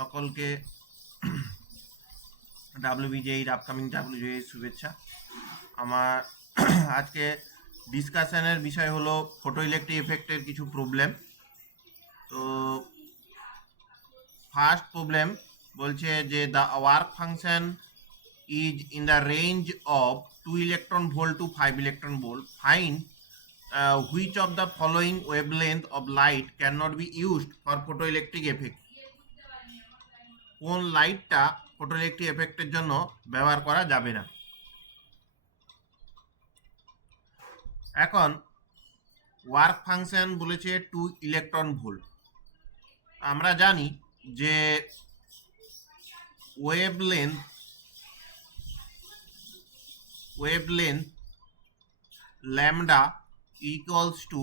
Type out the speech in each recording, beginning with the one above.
সকলকে ডাব্লিউবিজেইর upcoming WBJEE শুভেচ্ছা। আমার আজকে ডিসকাশনের বিষয় হলো ফটো ইলেকট্রিক এফেক্টের কিছু প্রবলেম। তো ফার্স্ট প্রবলেম বলছে যে the work function is in the range of 2 electron volt to 5 electron volt. Find which of the following wavelength of light cannot be used for photoelectric effect। কোন লাইটটা ফটোইলেকট্রিক এফেক্টের জন্য ব্যবহার করা যাবে না। এখন ওয়ার্ক ফাংশন বলেছে 2 ইলেকট্রন ভোল্ট। আমরা জানি যে wavelength lambda equals to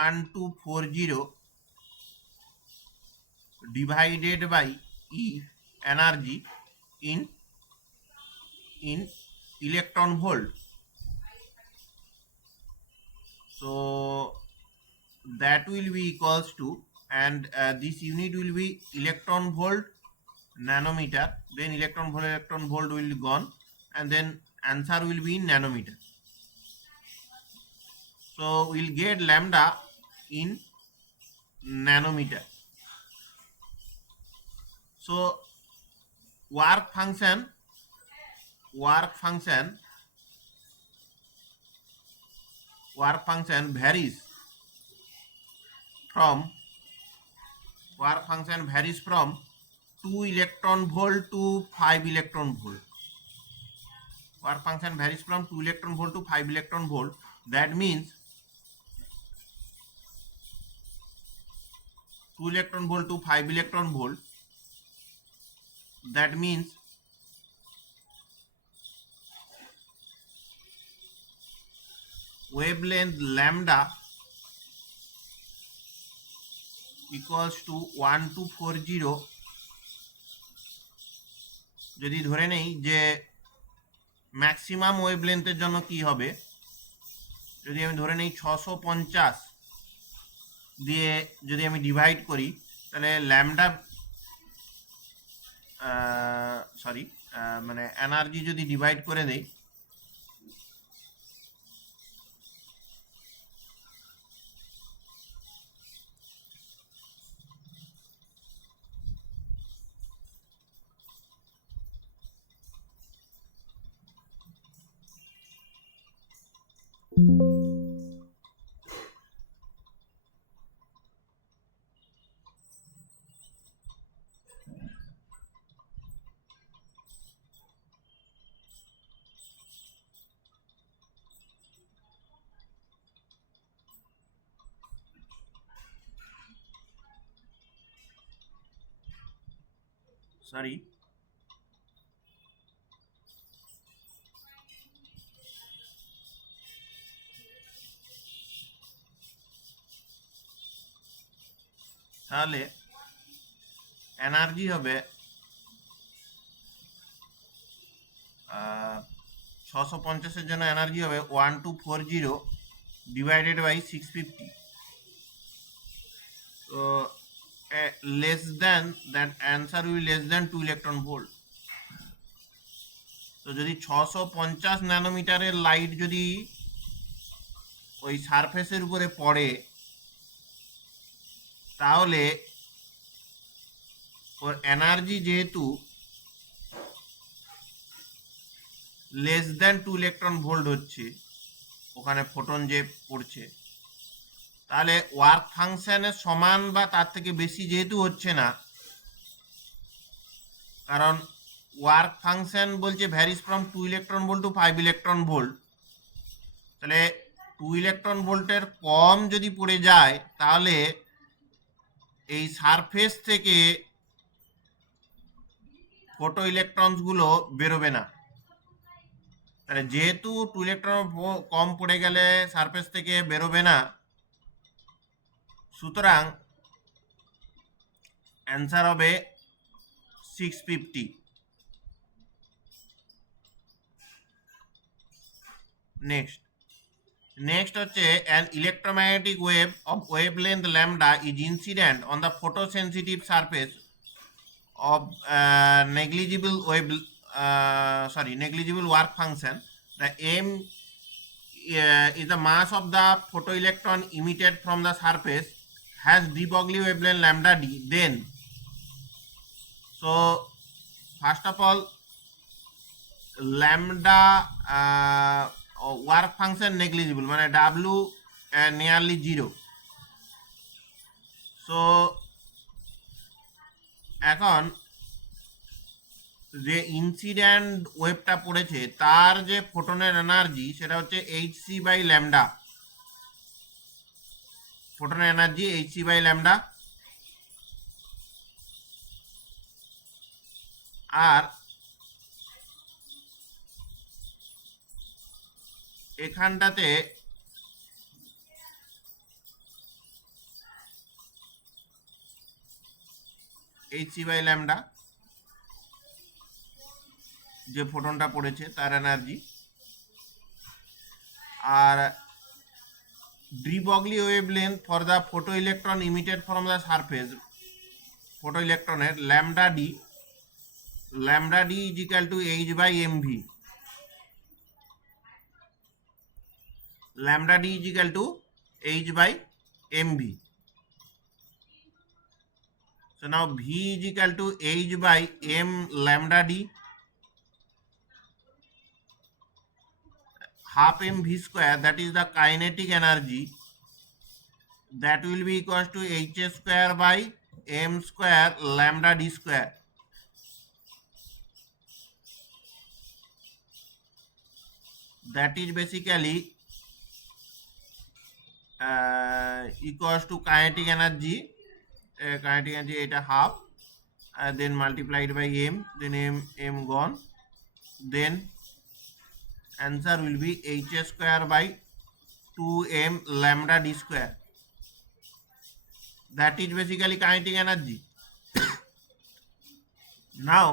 one two four zero divided by E energy in electron volt. So that will be equals to, and this unit will be electron volt nanometer, then electron volt will be gone, and then answer will be in nanometer. So we'll get lambda in nanometer. So work function varies from 2 electron volt to 5 electron volt. Work function varies from 2 electron volt to 5 electron volt. That means 2 electron volt to 5 electron volt. That means wavelength lambda equals to 1240। যদি ধরে নেই যে ম্যাক্সিমাম ওয়েভলেন্থের জন্য কি হবে, যদি আমি ধরে নেই 650 দিয়ে যদি আমি ডিভাইড করি, তাহলে ল্যামডা মানে এনার্জি যদি ডিভাইড করে দেই, তাহলে এনার্জি হবে 650-এর জন্য এনার্জি হবে 1240 ডিভাইডেড বাই 650। তো less than that answer will less than 2 electron volt. তো যদি 650 ন্যানোমিটারের লাইট যদি ওই সারফেসের উপরে পড়ে, তাহলে ওর এনার্জি যেহেতু লেস দেন 2 ইলেকট্রন ভোল্ট হচ্ছে, ওখানে ফোটন যে পড়ছে, তাহলে ওয়ার্ক ফাংশনের সমান বা তার থেকে বেশি যেহেতু হচ্ছে না, কারণ ওয়ার্ক ফাংশন বলছে varies from 2 electron volt to 5 electron volt, তাহলে 2 ইলেকট্রন ভোল্টের কম যদি পড়ে যায়, তাহলে এই সারফেস থেকে ফটো ইলেকট্রনসগুলো বেরোবে না। তাহলে যেহেতু 2 ইলেকট্রন কম পড়ে গেলে সারফেস থেকে বেরোবে না, সুতরাং অ্যান্সার হবে 650। নেক্সট, Next হচ্ছে an electromagnetic wave of wavelength lambda is incident on the photosensitive surface of negligible work function. The m is the mass of the photoelectron emitted from the surface has de Broglie wavelength lambda d. Then, so first of all, lambda work function negligible মানে w nearly 0. So এখন যে ইনসিডেন্ট ওয়েভটা পড়েছে তার যে ফোটনের energy সেটা হচ্ছে এইচসি বাই ল্যামডা, ফোটনের এনার্জি এইচসি বাই ল্যামডা। আর এখানটাতে এইচসি বাই ল্যামডা যে ফোটনটা পড়েছে তার এনার্জি। আর de Broglie wavelength for the photoelectron emitted from the surface, photoelectron lambda d is equal to h by mv, lambda d is equal to h by mv. So now v is equal to h by m lambda d, half mv square, that is the kinetic energy, that will be equals to h square by m square lambda d square. That is basically equals to kinetic energy এটা half, then multiplied by m, then m gone, then answer will be h square by 2m lambda d square. That is basically kinetic energy. Now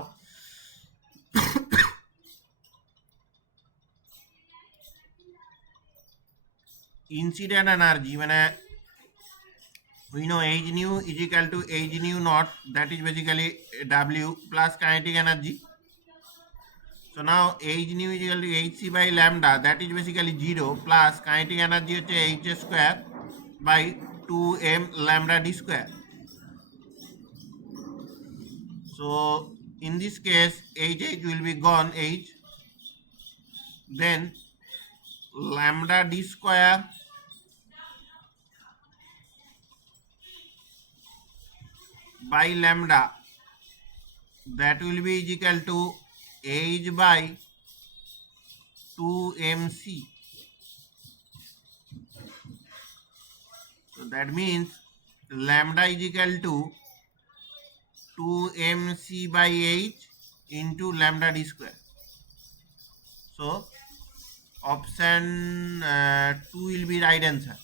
incident energy, মানে we know h nu is equal to h nu naught, that is basically w plus kinetic energy. So now h nu is equal to hc by lambda, that is basically 0, plus kinetic energy হচ্ছে h square by 2m lambda d square. So in this case h will be gone, h, then lambda d square by lambda, that will be equal to h by 2mc. So that means lambda is equal to 2mc by h into lambda d square. So option 2 will be right answer.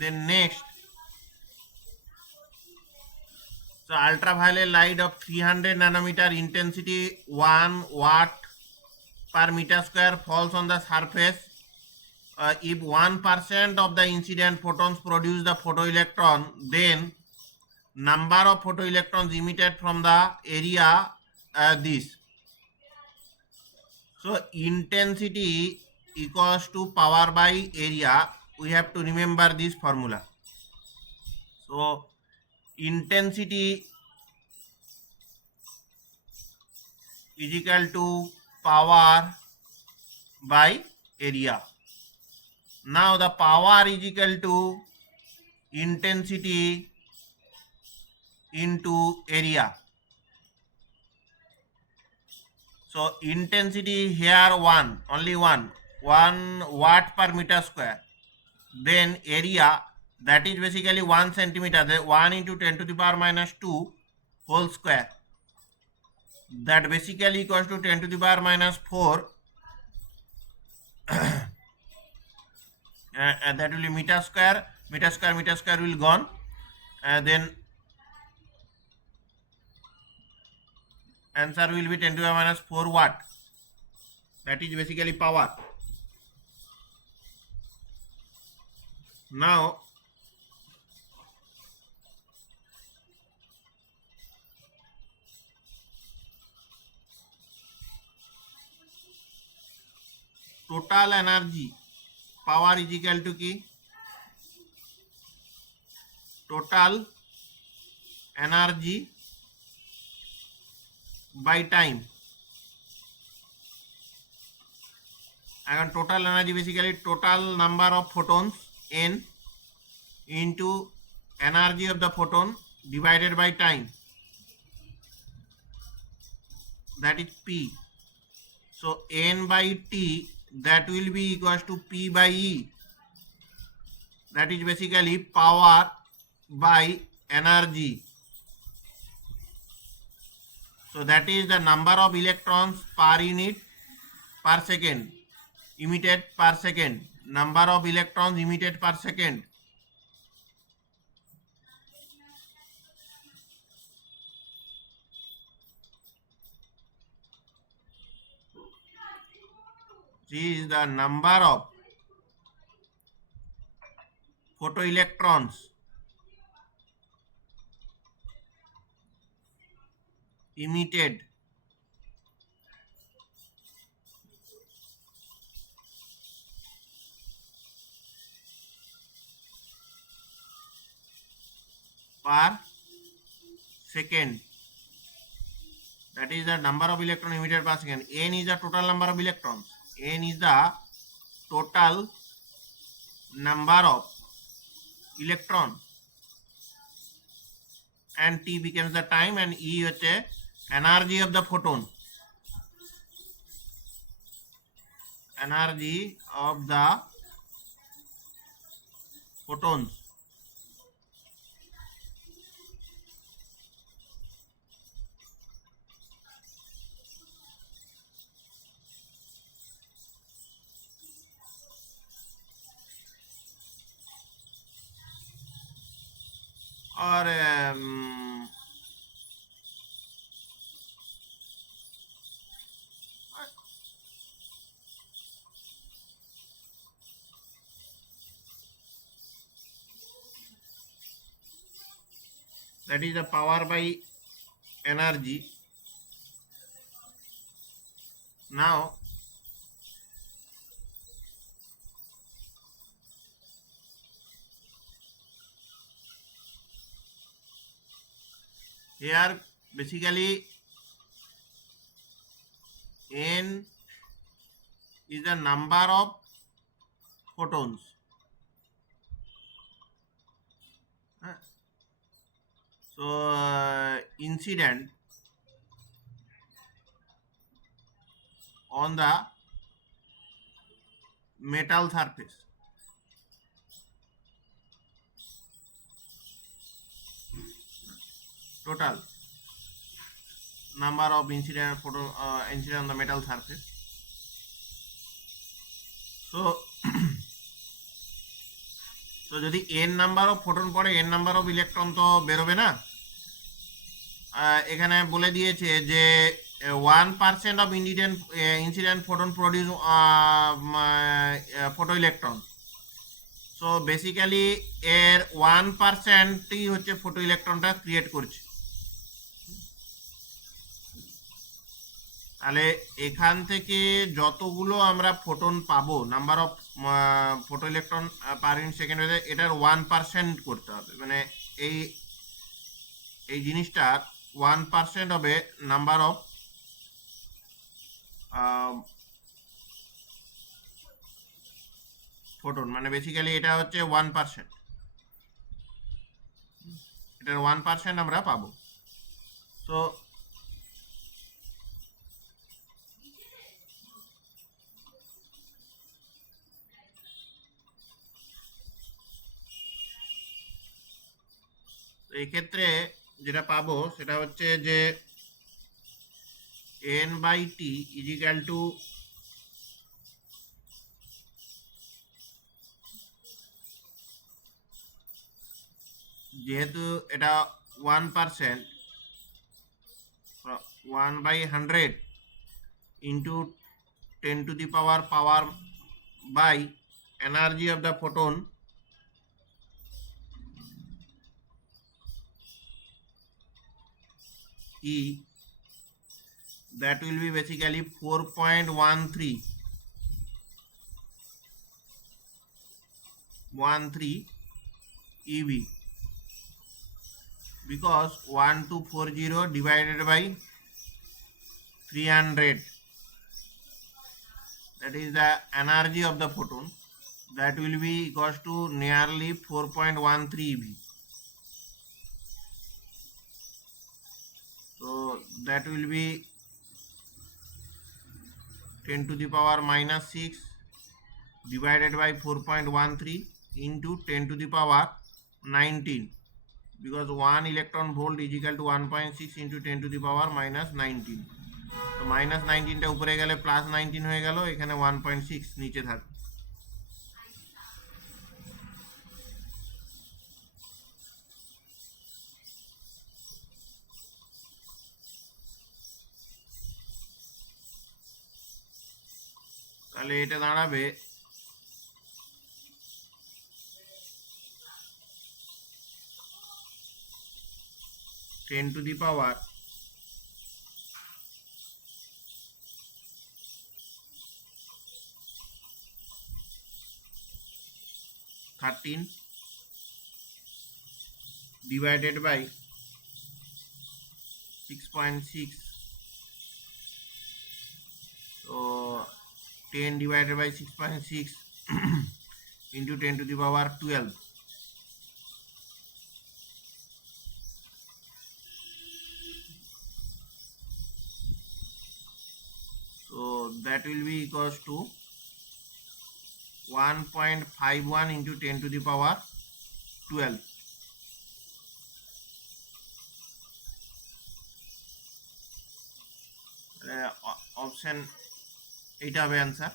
Then next, so ultraviolet light of 300 nanometer intensity 1 watt per meter square falls on the surface. If 1% of the incident photons produce the photoelectron, then number of photoelectrons emitted from the area this. So intensity equals to power by area. We have to remember this formula. So intensity is equal to power by area. Now the power is equal to intensity into area. So intensity here 1, only 1 watt per meter square. Then area, that is basically 1 centimeter, 1 into 10 to the power minus 2 whole square. That basically equals to 10 to the power minus 4. That will be meter square will gone. Then answer will be 10 to the power minus 4 watt. That is basically power. Now total energy power is equal to কি total energy by time. এখন total energy basically total number of photons n into energy of the photon divided by time, that is p. So n by t, that will be equals to p by e, that is basically power by energy. So that is the number of electrons per unit per second emitted per second, number of electrons emitted per second. This is the number of photoelectrons emitted per second, that is the number of electron emitted per second. N is the total number of electrons, n is the total number of electron, and t becomes the time, and e হচ্ছে energy of the photon, energy of the photons. और that is the power by energy. Now here basically n is the number of photons. So incident on the metal surface. Total number of incident photon incident on the metal surface. So so যদি n number of photon পড়ে n number of electron তো বেরোবে না। এখানে বলে দিয়েছে যে 1% of incident photon produce photo electron. So basically এর 1%ই হচ্ছে ফোটো ইলেকট্রনটা ক্রিয়েট করছে। তাহলে এখান থেকে যতগুলো আমরা ফোটন পাবো, number of photo electron per unit second, এটার 1% করতে হবে, মানে এই জিনিসটার 1% হবে নাম্বার অফ ফোটন, মানে বেসিক্যালি এটা হচ্ছে 1%, এটার 1% আমরা পাবো। তো এই ক্ষেত্রে যেটা পাবো সেটা হচ্ছে যে n/t ইজ ইকুয়াল টু যেহেতু এটা 1%, 1/100 into 10 to the power by energy of the photon E, that will be basically 4.13 EV, because 1240 divided by 300, that is the energy of the photon, that will be equals to nearly 4.13 eV. So that will be 10 to the power minus 6 divided by 4.13 into 10 to the power 19, because 1 electron volt is equal to 1.6 into 10 to the power minus 19. তো মাইনাস 19টা উপরে গেলে প্লাস 19 হয়ে গেল, এখানে 1.6 নিচে থাকবে। তাহলে এটা দাঁড়াবে 10 to the power 13 divided by 6.6. So 10 divided by 6.6 into 10 to the power 12. So that will be equals to 1.51 into 10 to the power 12. অপশন এইটা হবে অ্যান্সার।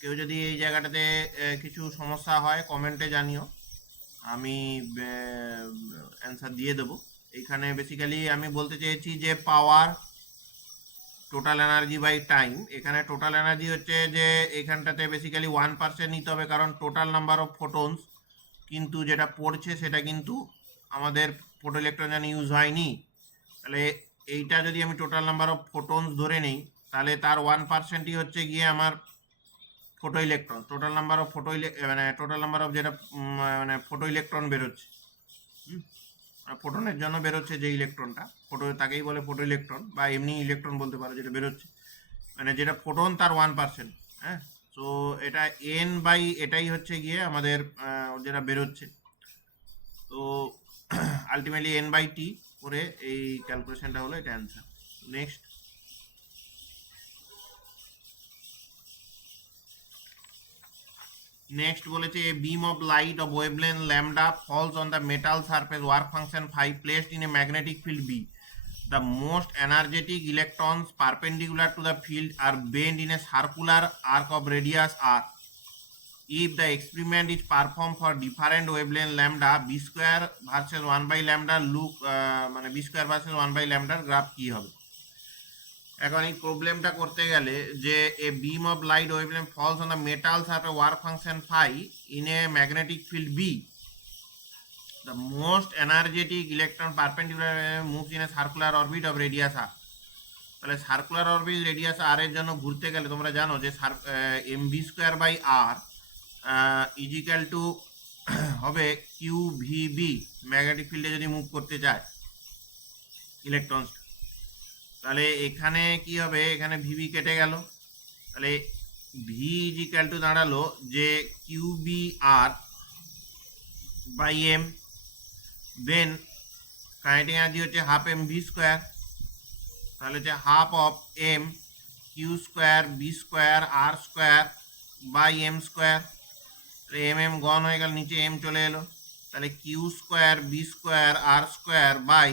কেউ যদি এই জায়গাটাতে কিছু সমস্যা হয় কমেন্টে জানিও, আমি অ্যান্সার দিয়ে দেবো। এইখানে বেসিক্যালি আমি বলতে চেয়েছি যে পাওয়ার, টোটাল এনার্জি বাই টাইম। এখানে টোটাল এনার্জি হচ্ছে যে এখানটাতে বেসিক্যালি 1% নিতে হবে, কারণ টোটাল নাম্বার অফ ফোটনস কিন্তু যেটা পড়ছে সেটা কিন্তু আমাদের ফোটো ইলেকট্রন ইউজ হয়নি। তাহলে এইটা যদি আমি টোটাল নাম্বার অফ ফোটনস ধরে নিই, তাহলে তার 1%ই হচ্ছে গিয়ে আমার photo electron. Total number of মানে টোটাল নাম্বার অফ যেটা মানে ফোটো ইলেকট্রন বেরোচ্ছে, ফোটনের জন্য বেরোচ্ছে যে ইলেকট্রনটা, ফোটো তাকেই বলে ফোটো ইলেকট্রন, বা এমনি ইলেকট্রন বলতে পারো, যেটা বেরোচ্ছে মানে যেটা ফোটন তার 1%। হ্যাঁ, তো এটা এন বাই এটাই হচ্ছে গিয়ে আমাদের যেটা বেরোচ্ছে। তো আলটিমেটলি এন বাই টি করে এই ক্যালকুলেশনটা হলো, এটা অ্যান্সার। নেক্সট বলেছে a beam of light of wavelength lambda falls on the metal surface, work function 5 placed in a magnetic field B. The most energetic electrons perpendicular to the field are bent in a circular arc of radius r. If the experiment is performed for different wavelength lambda, b square versus 1 by lambda look মানে b square versus 1 by lambda graph কি হবে? এখন এই প্রবলেমটা করতে গেলে যে a beam of light wavelength falls on the metal surface, work function phi in a magnetic field B. The most energetic electron perpendicular moves in a circular orbit of radius r. তাহলে circular orbit radius r এর জন্য ঘুরতে গেলে তোমরা জানো যে m V square by r equal to হবে q v B, magnetic ফিল্ডে যদি মুভ করতে চায় ইলেকট্রনস। তাহলে এখানে কি হবে, এখানে ভিবি কেটে গেল, তাহলে ভি ইজিক্যাল টু দাঁড়ালো যে Q B R by M, then kinetic energy হচ্ছে হাফ এম ভি স্কোয়ার, তাহলে হচ্ছে half of M Q square B square R square by M square. M M gone হয়ে গেল, নিচে এম চলে এলো, তাহলে Q square B square R square by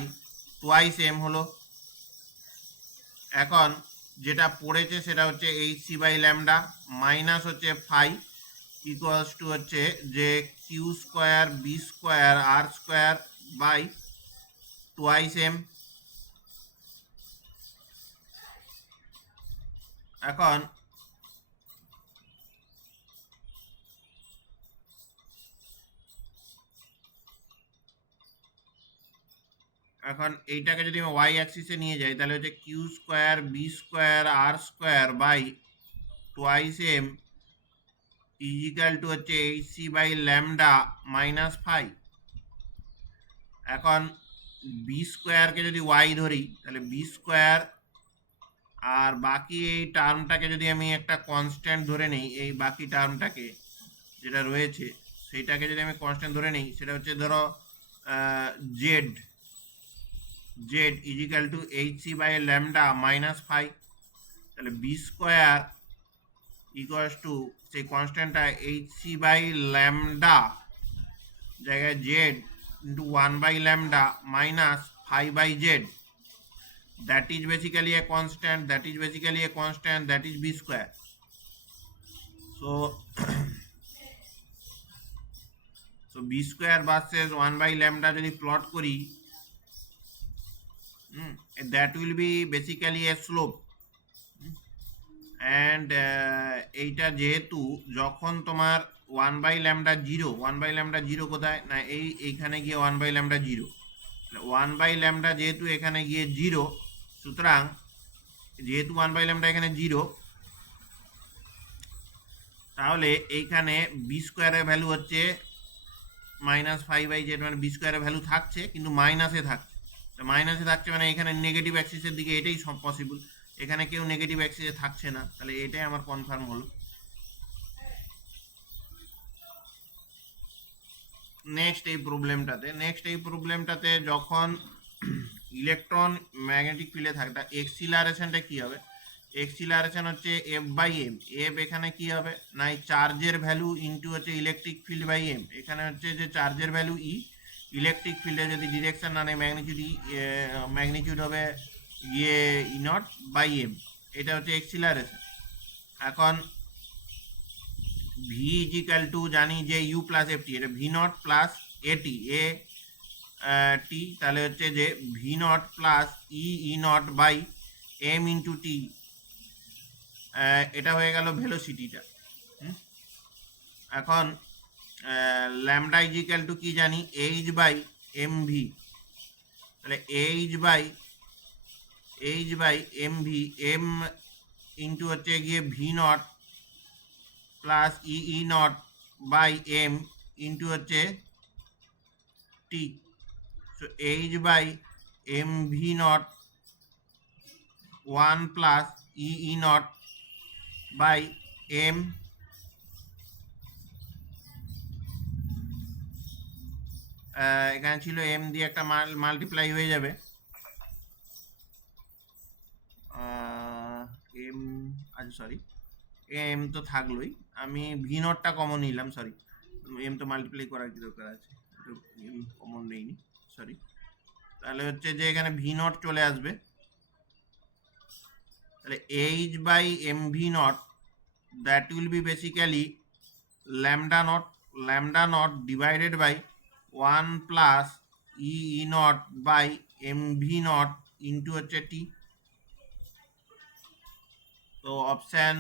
twice M হলো। এখন যেটা পড়েছে সেটা হচ্ছে H C by lambda minus হচ্ছে ফাই ইকুয়ালস টু হচ্ছে যে Q square B square R square by twice m. এখন এখন এইটাকে যদি আমি ওয়াই অ্যাক্সিসে নিয়ে যাই তাহলে হচ্ছে Q square B square R square by twice M equal to হচ্ছে H C by lambda minus five. এখন বি স্কোয়ারকে যদি ওয়াই ধরি তাহলে বি স্কোয়ার আর বাকি এই টার্মটাকে যদি আমি একটা কনস্ট্যান্ট ধরে নিই, এই বাকি টার্মটাকে যেটা রয়েছে সেইটাকে যদি আমি কনস্ট্যান্ট ধরে নিই, সেটা হচ্ছে ধরো Z Z equal to h C by lambda minus five. তাহলে বি স্কোয়ার ইকুয়ালস টু সেই কনস্ট্যান্টটা এইচ সি বাই ল্যামডা জায়গায় Z into one by lambda minus five by Z, that is basically a constant, that is basically a constant, that is b square. So so b square versus 1 by lambda যদি প্লট করি, that will be basically a slope, and এইটা যেহেতু যখন তোমার 1 by lambda 0, 1 by lambda 0 কোথায় না এইখানে গিয়ে 1 by lambda 0, 1 by lambda যেহেতু এখানে গিয়ে 0, সুতরাং যেহেতু 1 বাই ল্যামডা এখানে 0, তাহলে এইখানে বি স্কোয়ারের ভ্যালু হচ্ছে মাইনাস ফাইভ বাই জেড, মানে বি স্কোয়ারের ভ্যালু থাকছে কিন্তু মাইনাসে থাকছে। মাইনাসে থাকছে মানে এখানে নেগেটিভ অ্যাক্সিসের দিকে, এটাই সব পসিবল। এখানে কেউ নেগেটিভ অ্যাক্সিসে থাকছে না, তাহলে এটাই আমার কনফার্ম হলো। নেক্সট এই প্রবলেমটাতে যখন ইলেকট্রন ম্যাগনেটিক ফিল্ডে থাকে, তা এক্সিলারেশনটা কি হবে? এক্সিলারেশন হচ্ছে এফ বাই এম। এফ এখানে কি হবে না এই চার্জের ভ্যালু ইন্টু হচ্ছে ইলেকট্রিক ফিল্ড বাই এম। এখানে হচ্ছে যে চার্জের ভ্যালু ই, ইলেকট্রিক ফিল্ডে যদি ডিরেকশন না নেয় ম্যাগনিটিউড ই, ম্যাগনিটিউড হবে ইয়ে ই নট বাই এম। এটা হচ্ছে এক্সিলারেশন। এখন ভি ইজিক্যাল টু জানি যে ইউ প্লাস এফ টি, এটা ভি নট প্লাস এটি এ টি, তাহলে হচ্ছে যে V naught plus E not by M into T, এটা হয়ে গেল ভেলোসিটিটা। এখন ল্যামডা ইজিক্যাল টু কি জানি এইচ বাই এম ভি, তাহলে H by M V, M into হচ্ছে গিয়ে V naught plus E not by M into হচ্ছে T. So H by M V naught 1 plus E not by M, এখানে ছিল এম দিয়ে একটা মাল্টিপ্লাই হয়ে যাবে, এম আচ্ছা সরি এম তো থাকলোই, আমি ভি নটটা কমন নিলাম, সরি এম তো মাল্টিপ্লাই করার কি দরকার আছে, এম কমন নেইনি সরি। তাহলে হচ্ছে যে এখানে ভি নট চলে আসবে, তাহলে H by M V nought that will be basically lambda nought divided by 1 plus E not by M V nought into হচ্ছে টি। তো অপশান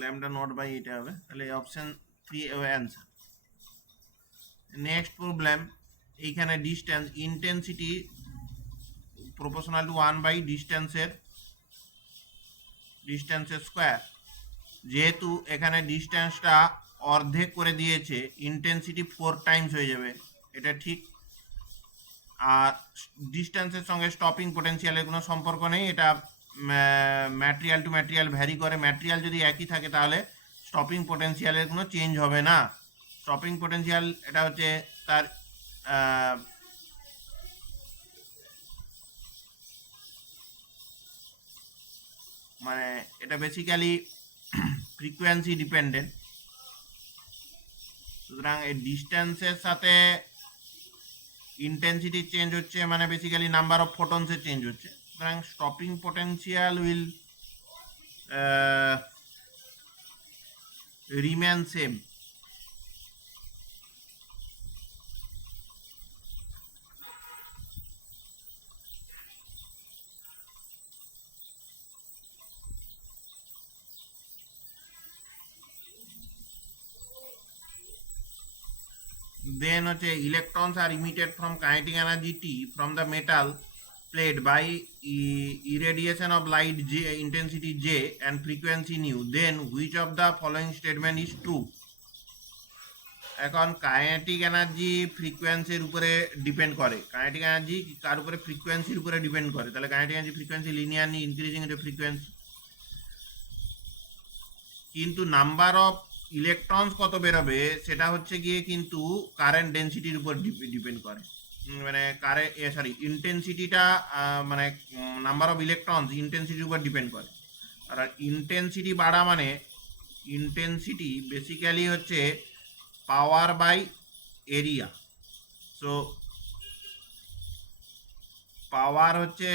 ল্যামডা নট বাই এটা হবে, তাহলে অপশান 3 অ্যান্সার। নেক্সট প্রবলেম, এইখানে distance intensity proportional to 1 by ডিস্টেন্সের square. যেহেতু এখানে ডিস্টেন্সটা অর্ধেক করে দিয়েছে, ইন্টেন্সিটি 4 টাইমস হয়ে যাবে, এটা ঠিক। আর ডিস্টেন্সের সঙ্গে স্টপিং পোটেনশিয়ালের কোনো সম্পর্ক নেই, এটা ম্যাটেরিয়াল টু ম্যাটেরিয়াল ভ্যারি করে। ম্যাটেরিয়াল যদি একই থাকে তাহলে স্টপিং পোটেনশিয়ালের কোনো চেঞ্জ হবে না। স্টপিং পোটেনশিয়াল এটা হচ্ছে তার মানে এটা বেসিক্যালি ফ্রিকোয়েন্সি ডিপেন্ডেন্ট। সুতরাং এই ডিস্টেন্সের সাথে ইন্টেন্সিটি চেঞ্জ হচ্ছে, মানে বেসিক্যালি নাম্বার অফ ফোটনসের চেঞ্জ হচ্ছে। সুতরাং stopping potential will remain same. Then electrons are emitted from kinetic energy T from the metal plate by irradiation of light J, intensity J and frequency nu. Then which of the following statement is true? এখন kinetic energy ফ্রিকোয়েন্সির উপরে ডিপেন্ড করে। Kinetic energy কার উপরে? ফ্রিকোয়েন্সির উপরে ডিপেন্ড করে। তাহলে kinetic energy frequency linearly increasing frequency, কিন্তু নাম্বার অফ ইলেকট্রনস কত বেরোবে সেটা হচ্ছে গিয়ে কিন্তু কারেন্ট ডেন্সিটির উপর ডিপেন্ড করে। মানে ইন্টেন্সিটিটা মানে নাম্বার অফ ইলেকট্রনস ইন্টেন্সিটির উপর ডিপেন্ড করে। আর ইন্টেন্সিটি বাড়া মানে ইন্টেন্সিটি বেসিক্যালি হচ্ছে power by area. So power হচ্ছে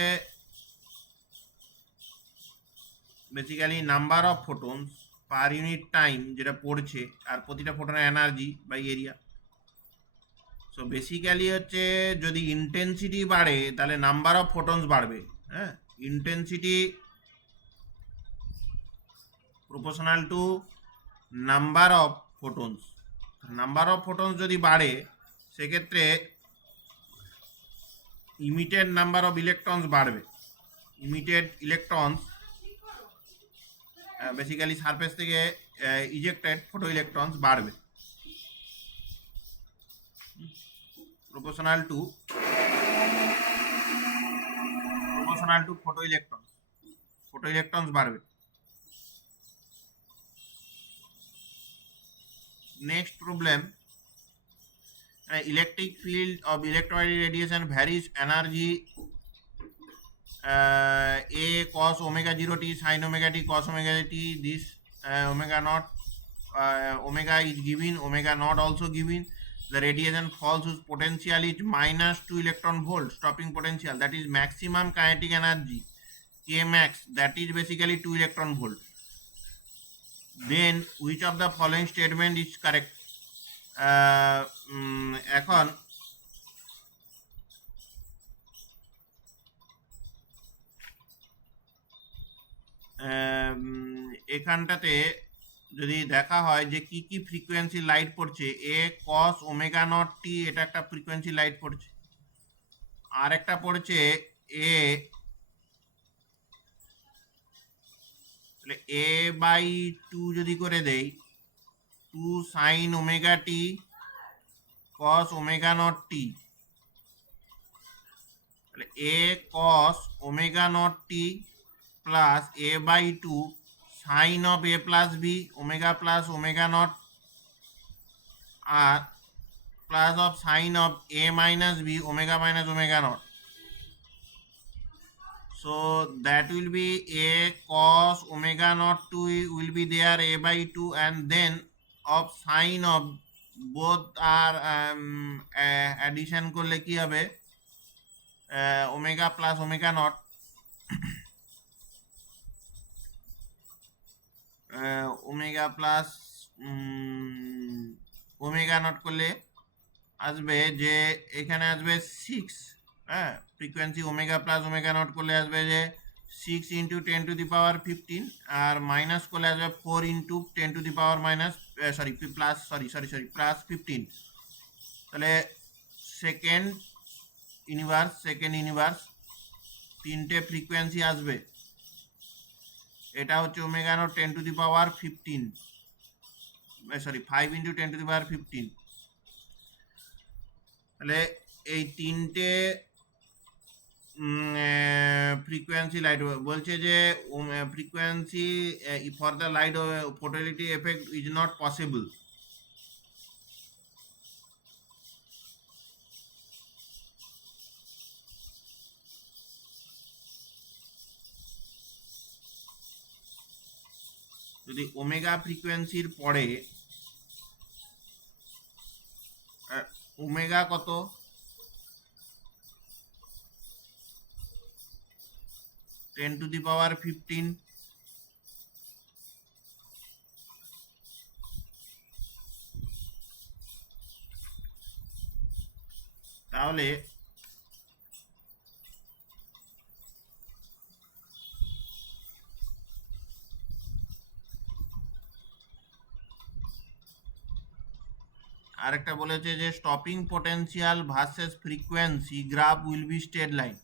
basically number of photons per unit time যেটা পড়ছে, আর প্রতিটা ফোটনের energy by area. So basically হচ্ছে যদি ইন্টেন্সিটি বাড়ে তাহলে নাম্বার অফ ফোটনস বাড়বে। হ্যাঁ, intensity proportional two number of photons. Number of photons যদি বাড়ে সেক্ষেত্রে ইমিটেড নাম্বার অফ ইলেকট্রনস বাড়বে। ইমিটেড ইলেকট্রনস বেসিক্যালি সারফেস থেকে ইজেক্টেড ফোটো ইলেকট্রনস বাড়বে proportional to photo electrons বাড়বে। Next problem, electric field of electromagnetic radiation varies energy a cos omega 0 t sin omega t cos omega t. This omega naught omega is given, omega naught also given. The radiation falls whose potential is -2 electron volt, stopping potential, that is maximum kinetic energy K max, that is basically 2 electron volt. Then which of the following statement is correct? এখন এখানটাতে যদি দেখা হয় যে কি কি frequency light পড়ছে, এ cos omega naught টি এটা একটা ফ্রিকোয়েন্সি লাইট পড়ছে, আর একটা পড়ছে এ এ বাই 2 যদি করে দেই 2 sine omega T cos omega naught T, তাহলে A cos omega naught T plus A by 2 sine of A plus B omega plus omega naught আর plus of sine of A minus B omega minus omega naught. So that will be a cos omega naught 2 will be there a by 2, and then of sine of both are addition করলে কি হবে omega plus omega naught omega plus omega naught করলে আসবে যে এখানে আসবে 6, হ্যাঁ frequency omega plus omega naught করলে আসবে যে 6 ইন্টু 10 টু দি পাওয়ার 15, আর মাইনাস করলে আসবে 4 into 10 to the power minus plus 15। তাহলে সেকেন্ড ইউনিভার্স তিনটে ফ্রিকোয়েন্সি আসবে, এটা হচ্ছে omega naught 10 to the power 15 5 into 10 to the power 15। তাহলে এই তিনটে ফ্রিকোয়েন্সি লাইট বলছে যে frequency for the light photoelectric effect is not possible. যদি ওমেগা ফ্রিকোয়েন্সির পরে ওমেগা কত 10 টু দি পাওয়ার 15, তাহলে আরেকটা বলেছে যে stopping potential versus frequency graph will be straight line.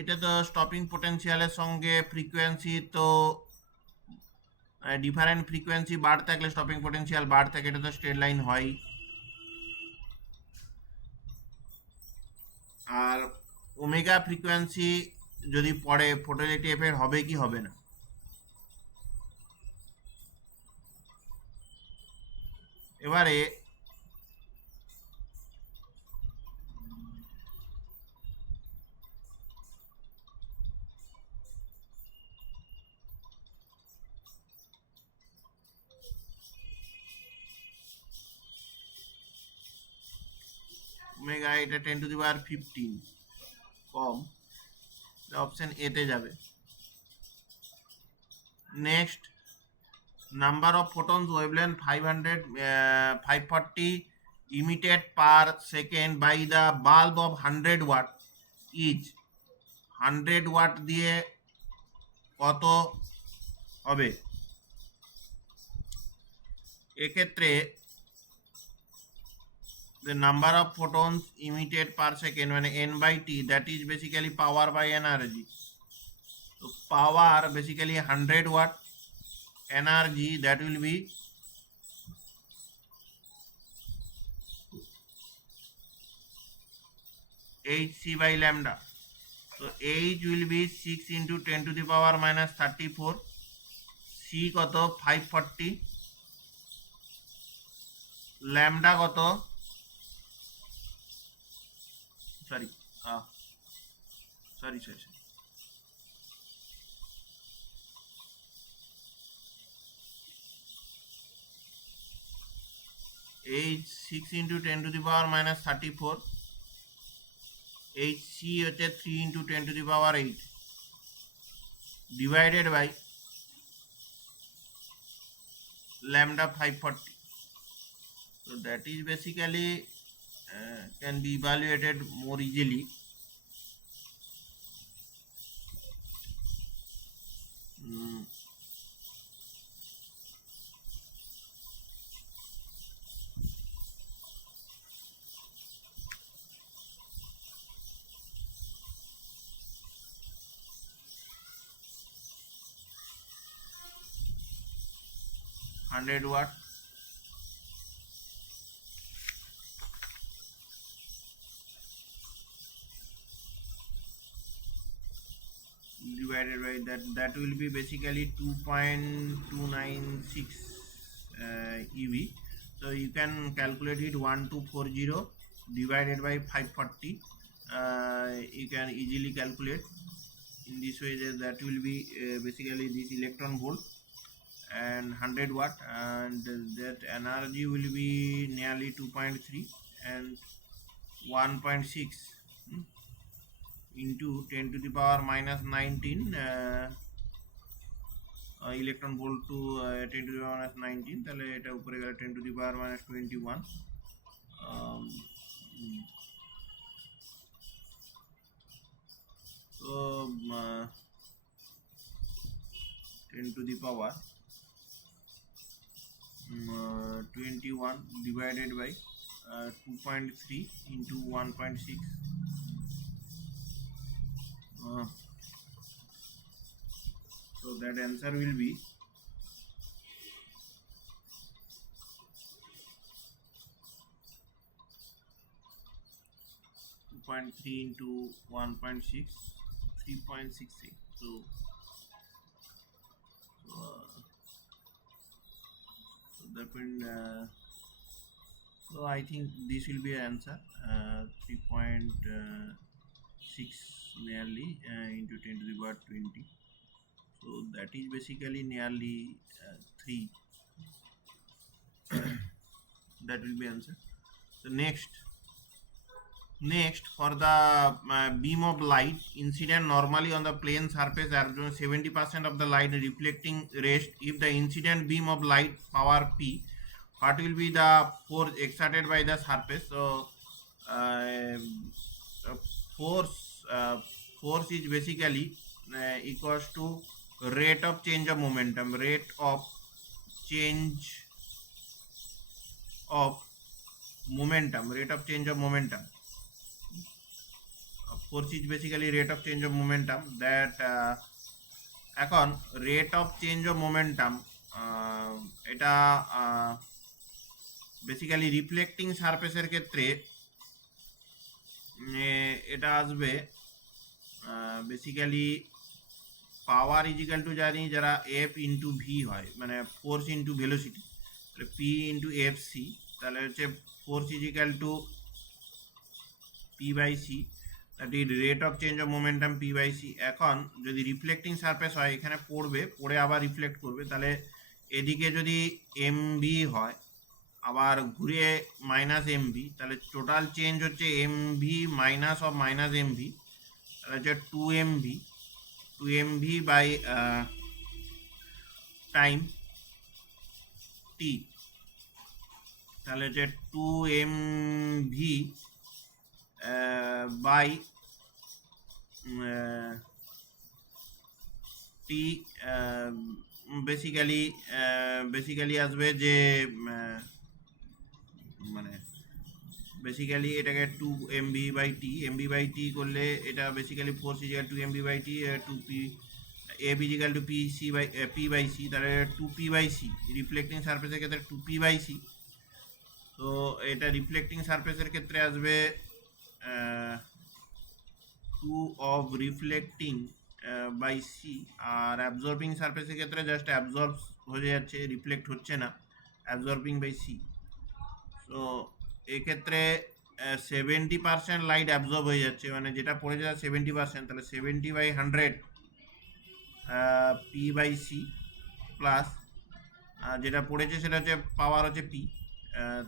এটা তো স্টপিং পোটেনশিয়ালের সঙ্গে ফ্রিকোয়েন্সি তো ডিফারেন্ট ফ্রিকোয়েন্সি বাড়তে থাকলে স্টপিং পোটেনশিয়াল বাড়তে থাকে, এটা তো স্ট্রেট লাইন হয়। আর ওমেগা ফ্রিকোয়েন্সি যদি পড়ে ফটোইলেক্ট্রিক এফেক্ট হবে কি হবে না। এবারে ওমেগা এটা 10⁻15 কম, অপশন এ তে যাবে। Next, number of photons wavelength 540 emitted per second by the bulb of 100 watt is 100 watt দিয়ে কত হবে। এক্ষেত্রে the number of photons emitted per second মানে n by t, that is basically power by energy. So power basically 100 watt, energy that will be hc by lambda. So h will be 6 into 10 to the power minus 34, c কত 540, lambda কত sorry sorry sorry h 6 into 10 to the power minus 34, hc হচ্ছে 3 into 10 to the power 8 divided by lambda 540. So that is basically can be evaluated more easily. 100 watt divided by that will be basically 2.296 ev. So you can calculate it 1240 divided by 540. You can easily calculate in this way that will be basically this electron volt and 100 watt, and that energy will be nearly 2.3 and 1.6 into 10 to the power minus 19 electron volt to 10 to the power minus 19, তাহলে এটা উপরে গেলে 10 to the power minus 21, so 10 to the power 21 divided by 2.3 into 1.6, so that answer will be 2.3 into 1.6, 3.68. So that will so I think this will be an answer 3.6 nearly into 10 to the power 20. So that is basically nearly 3. That will be answer. So next for the beam of light incident normally on the plane surface, absorbing 70% of the light reflecting rest. If the incident beam of light power p, what will be the force exerted by the surface? So force is basically equals to rate of change of momentum, rate of change of momentum, rate of change of momentum. Force is basically rate of change of momentum. That এখন rate of change of momentum এটা basically reflecting সারফেসের ক্ষেত্রে এটা আসবে বেসিক্যালি পাওয়ার is equal two জানি যারা F into v হয়, মানে ফোর্স ইন্টু ভেলোসিটি, তাহলে পি ইন্টু এফ সি, তাহলে হচ্ছে force equal to P by c, that is rate of change of momentum p by c. এখন যদি রিফ্লেক্টিং সারফেস হয় এখানে পড়ে আবার রিফ্লেক্ট করবে, তাহলে এদিকে যদি এম ভি হয় আবার ঘুরে মাইনাস এম ভি, তাহলে টোটাল চেঞ্জ হচ্ছে M V minus of minus M V, তাহলে হচ্ছে two M V by time T, তাহলে হচ্ছে two M V by T, basically আসবে যে মানে বেসিক্যালি এটাকে two M V by T করলে এটা basically force equal to M V by T, two P F equal to P C by P by C, তাহলে two P by C, reflecting সারফেসের ক্ষেত্রে two P by C. তো এটা রিফ্লেক্টিং সারফেসের ক্ষেত্রে আসবে two of reflecting by c, আর absorbing সারফেসের ক্ষেত্রে জাস্ট অ্যাবজর্ব হয়ে যাচ্ছে, রিফ্লেক্ট হচ্ছে না, অ্যাবজর্বিং বাই সি। তো এক্ষেত্রে 70% লাইট অ্যাবজর্ব হয়ে যাচ্ছে, মানে যেটা পড়ে যায় 70%, তাহলে 70/100 পি বাই সি প্লাস যেটা পড়েছে সেটা হচ্ছে পাওয়ার হচ্ছে পি,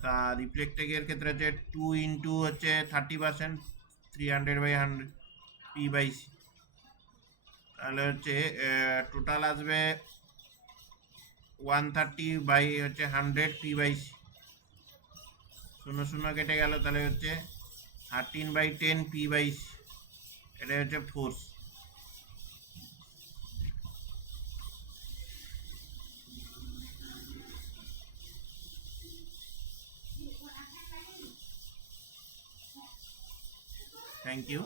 তা রিফ্লেক্টিংয়ের ক্ষেত্রে হচ্ছে 2 ইন্টু হচ্ছে 30%, 300/100 পি বাই সি, তাহলে হচ্ছে টোটাল আসবে 130 বাই হচ্ছে 100 পি বাই সি, 0 কেটে গেল, তাহলে হচ্ছে 13/10 পি বাই সি, এটা হচ্ছে ফোর্স। Thank you.